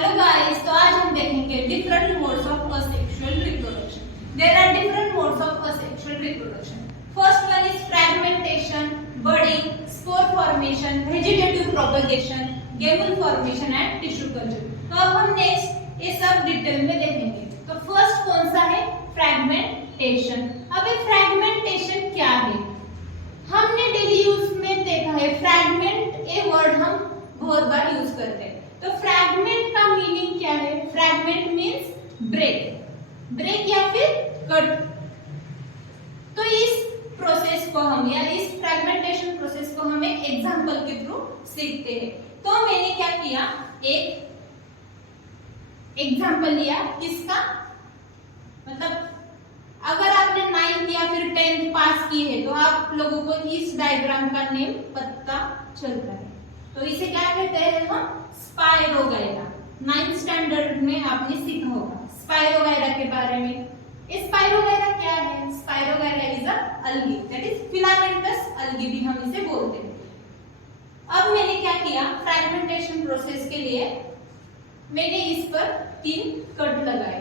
Hello guys, तो आज हम देखेंगे different modes of asexual reproduction. There are different modes of asexual reproduction. First one is fragmentation, budding, spore formation, vegetative propagation, gemmule formation and tissue culture. तो अब हम next ये सब detail में देखेंगे। तो फर्स्ट कौन सा है? फ्रैगमेंटेशन। अब ये फ्रैगमेंटेशन क्या है? हमने डेली यूज में देखा है, फ्रैगमेंट ये वर्ड हम बहुत बार यूज करते हैं। तो फ्रैगमेंट का मीनिंग क्या है? फ्रैगमेंट मीन्स ब्रेक, ब्रेक या फिर कट। तो इस प्रोसेस को हम या इस फ्रैगमेंटेशन प्रोसेस को हम एक एग्जांपल के थ्रू सीखते हैं। तो मैंने क्या किया, एक एग्जांपल लिया। किसका? मतलब अगर आपने 9th या फिर 10th पास की है तो आप लोगों को इस डायग्राम का नेम पता चलता है। तो इसे क्या कहते हैं हम? स्पाइरोगाइरा। 9th स्टैंडर्ड में आपने सीखा होगा स्पाइरोगाइरा के बारे में। स्पाइरोगाइरा क्या है? Spirogyra is a algae, that is filamentous algae भी हम इसे बोलते हैं। अब मैंने क्या किया, फ्रैगमेंटेशन प्रोसेस के लिए मैंने इस पर 3 कट लगाए,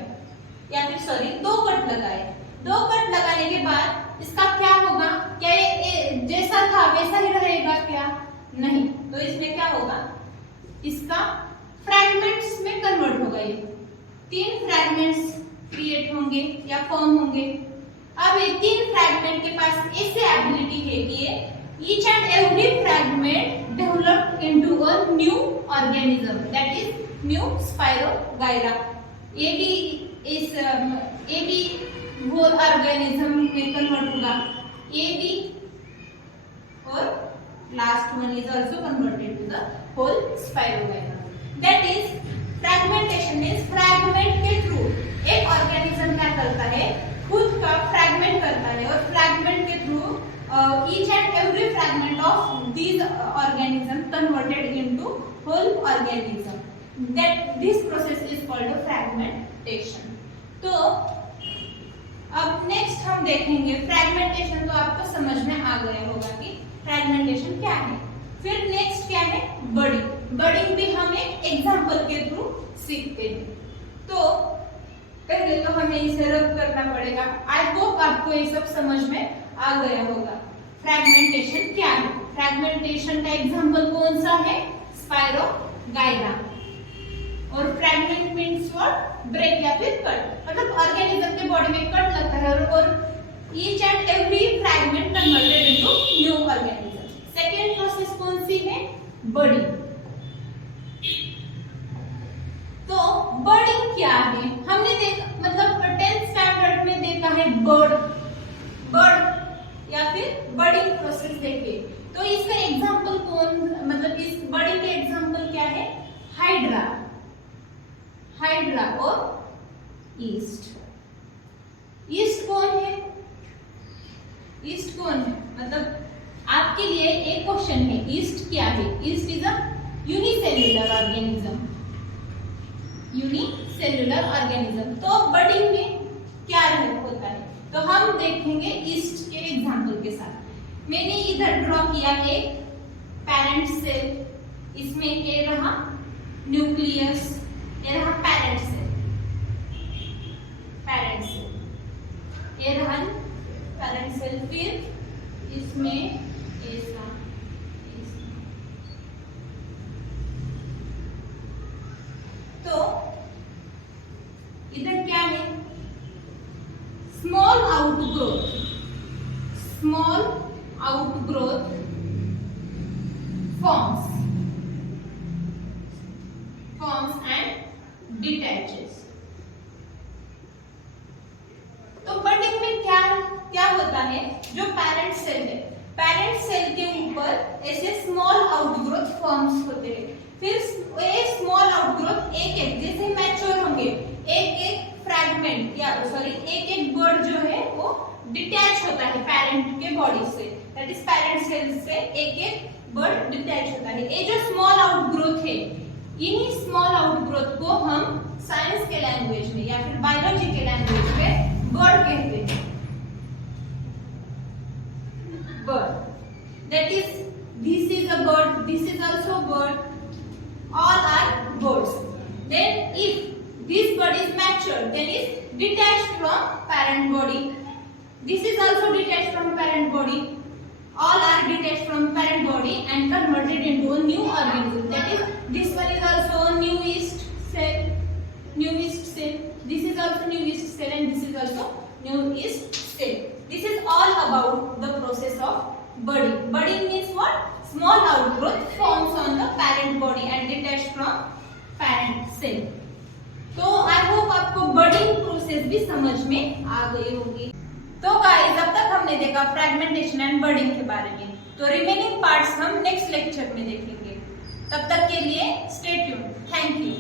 या फिर सॉरी 2 कट लगाए। 2 कट लगाने के बाद इसका क्या होगा? क्या ये जैसा था वैसा ही रहेगा क्या? नहीं। तो इसमें क्या होगा, इसका फ्रैगमेंट्स में कन्वर्ट होगा। ये 3 फ्रैगमेंट्स क्रिएट होंगे या फॉर्म होंगे। अब ये 3 फ्रैगमेंट के पास ऐसी एबिलिटी है कि ये each and every fragment develop into a new organism, that is new spirogyra. ये भी होल ऑर्गेनिज्म में कन्वर्ट होगा। ये भी, और last one is also converted to the whole spirogyra. That is fragmentation means fragment के through एक organism क्या करता है, खुद का fragment करता है, और fragment के through each and every fragment of these organism converted into whole organism. That this process is called a fragmentation. तो अब नेक्स्ट हम देखेंगे फ्रैगमेंटेशन। तो आपको समझ में आ गया होगा कि फ्रैगमेंटेशन क्या है। फिर नेक्स्ट क्या है? बर्डिंग। बर्डिंग भी हम एक एग्जांपल के थ्रू सीखते हैं। तो पहले तो हमें इसे रब करना पड़ेगा। आई होप आपको ये सब समझ में आ गया होगा। फ्रैगमेंटेशन क्या है? फ्रैगमेंटेशन का एग्जांपल कौन सा है? स्पाइरोगाइरा। और फ्रैगमेंट मीन्स व्हाट? ब्रेक या फिर कट। मतलब ऑर्गेनिज्म के बॉडी में कट लगता है और each and every fragment converted into new organism. Second process कौन सी है? बर्डिंग। तो बर्डिंग क्या है? हमने देखा, मतलब 10th स्टैंडर्ड में देखा है बर्ड या फिर बर्डिंग प्रोसेस देखे। तो इसका एग्जांपल कौन, मतलब इस बर्डिंग के एग्जांपल क्या है? हाइड्रा, हाइड्रा और ईस्ट। ईस्ट कौन है? ईस्ट कौन है? मतलब आपके लिए एक क्वेश्चन है, ईस्ट क्या है? East is a unicellular organism, unicellular organism. तो बर्डिंग में क्या होता है? तो हम देखेंगे ईस्ट के एग्जांपल के साथ। मैंने इधर ड्रॉ किया एक पेरेंट सेल, इसमें ये रहा न्यूक्लियस, ये रहा पेरेंट सेल, पेरेंट सेल, ये रहा पेरेंट सेल। फिर इसमें ऐसा, तो इधर क्या है? Small outgrowth, small outgrowth forms and detaches. तो बर्डिंग में क्या होता है? जो पेरेंट सेल है, पेरेंट सेल के ऊपर ऐसे स्मॉल आउटग्रोथ फॉर्म्स होते हैं। फिर ये स्मॉल आउटग्रोथ एक जैसे मैच्योर होंगे, एक फ्रैगमेंट या सॉरी एक बर्ड जो है वो डिटैच होता है पेरेंट के बॉडी से, दैट इज पेरेंट सेल से एक बर्ड डिटैच होता है। ये जो स्मॉल आउटग्रोथ है, इन्हीं स्मॉल आउटग्रोथ को हम साइंस के लैंग्वेज में या फिर बायोलॉजी के लैंग्वेज में बर्ड कहते हैं। bird, that is this is a bird, this is also bird, all are birds. Then if this bud is mature, then is detached from parent body. This is also detached from parent body. All are detached from parent body and converted into a new organism. That is, this one is also a new yeast cell. New yeast cell. This is also new yeast cell and this is also new yeast cell. This is all about the process of budding. Budding means what? Small outgrowth forms on the parent body and detached from parent cell. तो I hope आपको budding process भी समझ में आ गई होगी. तो guys, अब तक हमने देखा फ्रेगमेंटेशन एंड बडिंग के बारे में. तो रिमेनिंग पार्ट्स हम नेक्स्ट लेक्चर में देखेंगे. तब तक के लिए स्टे ट्यून्ड. Thank you.